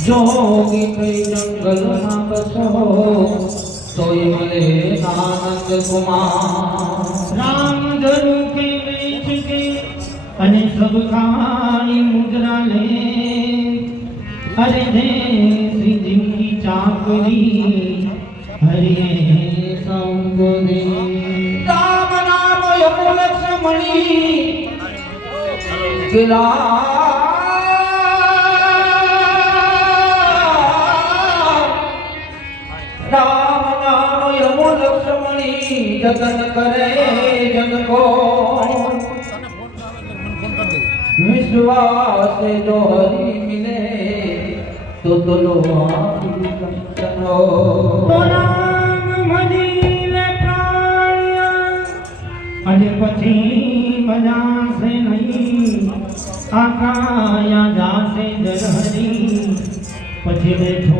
જોગી થઈ જંગલમાં બસો તોય મળે આનંદ કુમાર રામ ધનુ કે વેચ કે અને સબ ખાઈ મુદ્રા લે અરે દે શ્રીજી કી ચાકરી હરિએ સંગ દે રામ નામ યમુલ લક્ષ્મણી રામ जतन करे जन को। विश्वास दोहरी मिले तो दोनों तो अॼु पछी मज़ा से नहीं, आकाया जा से जरहरी। पछी बैठो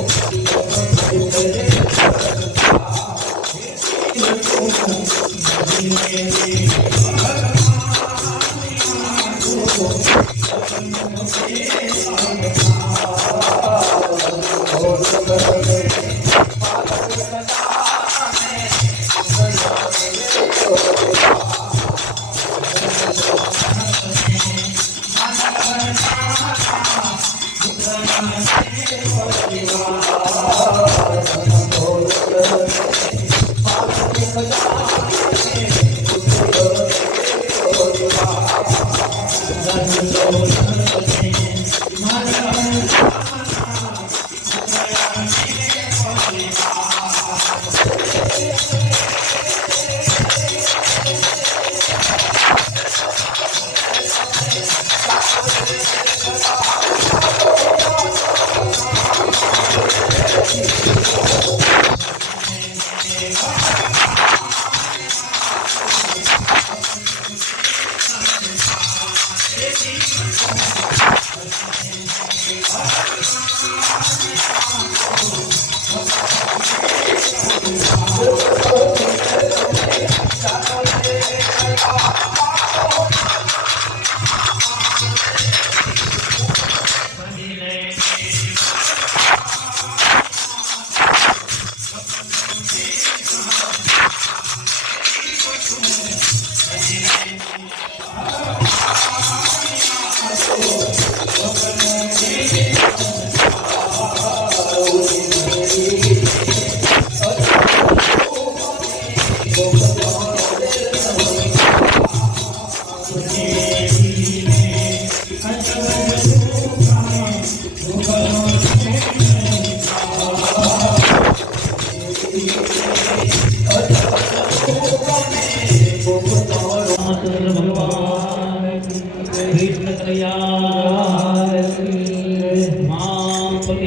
Lord, I'm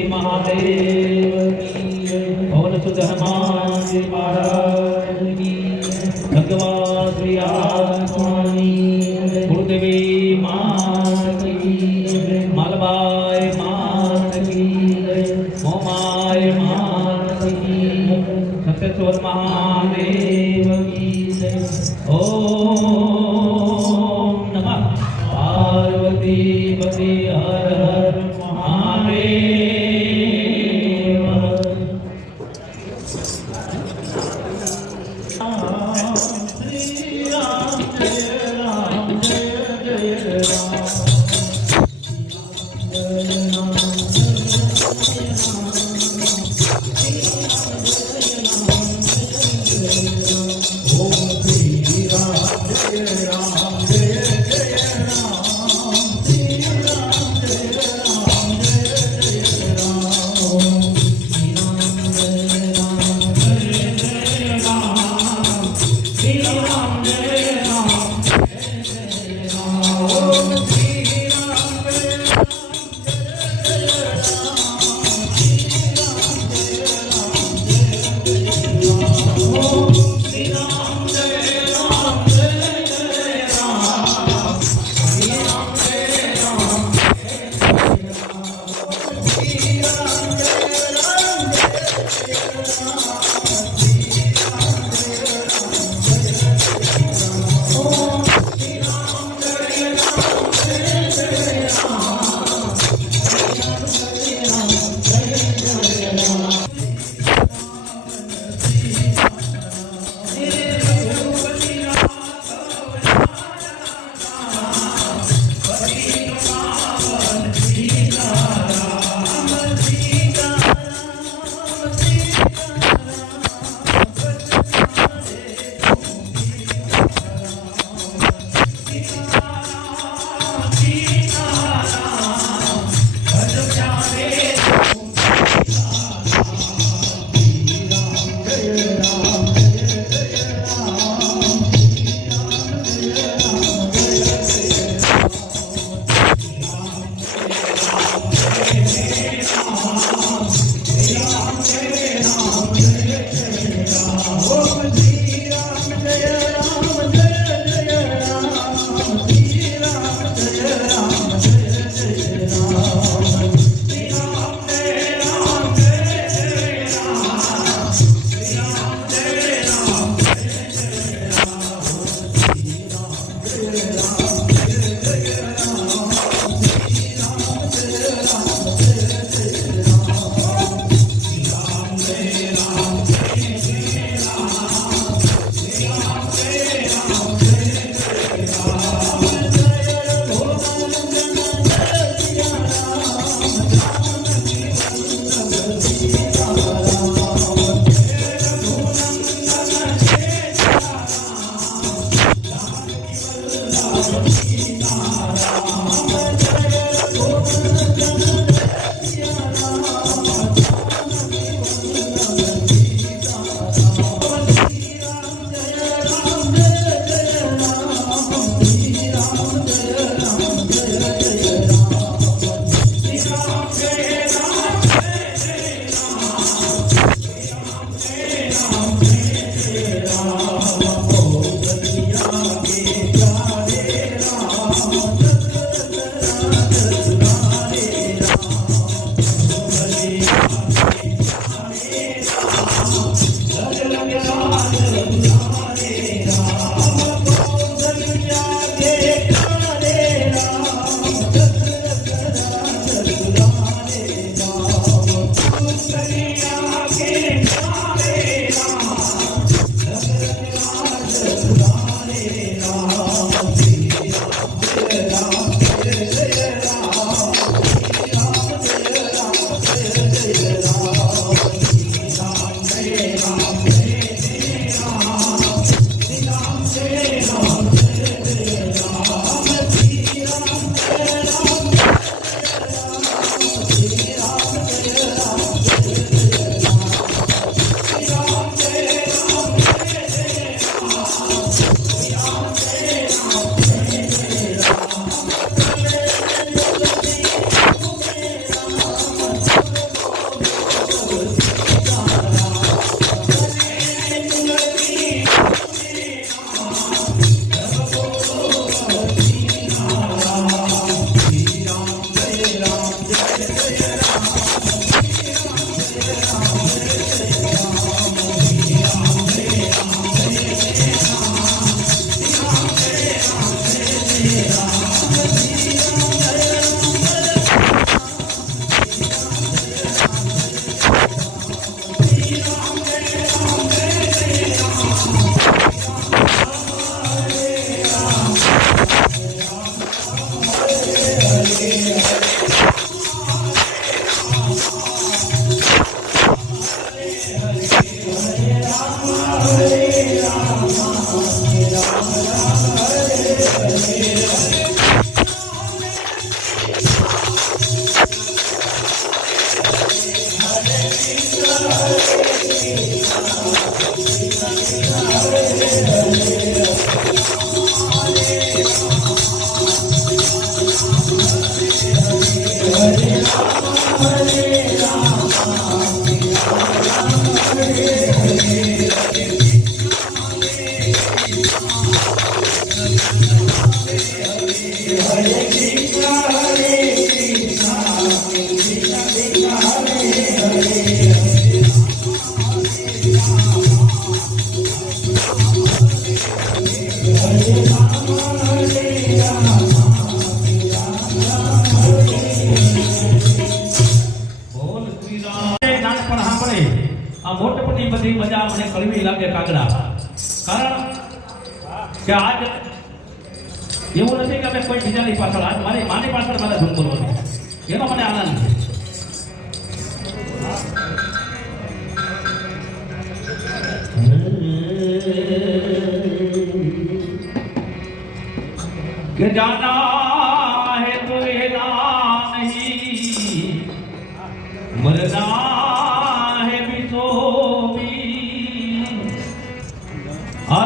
महादेव की सुधमान सुधर्मा महाराज। Thank you. આ મોટપટી બધી મજા મને કળવી લાગે કાગડા કારણ કે આજ એવું નથી કે અમે કોઈ બીજાની પાછળ આજ મારી માની પાછળ મારે ધૂમ બોલવાનું એનો મને આનંદ છે કે જાના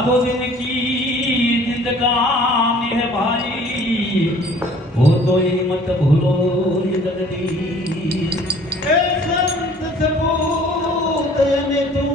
दो दिन की जिंदगानी है भाई। वो तो ये मत भूलो जगदी संत सबूत ने तू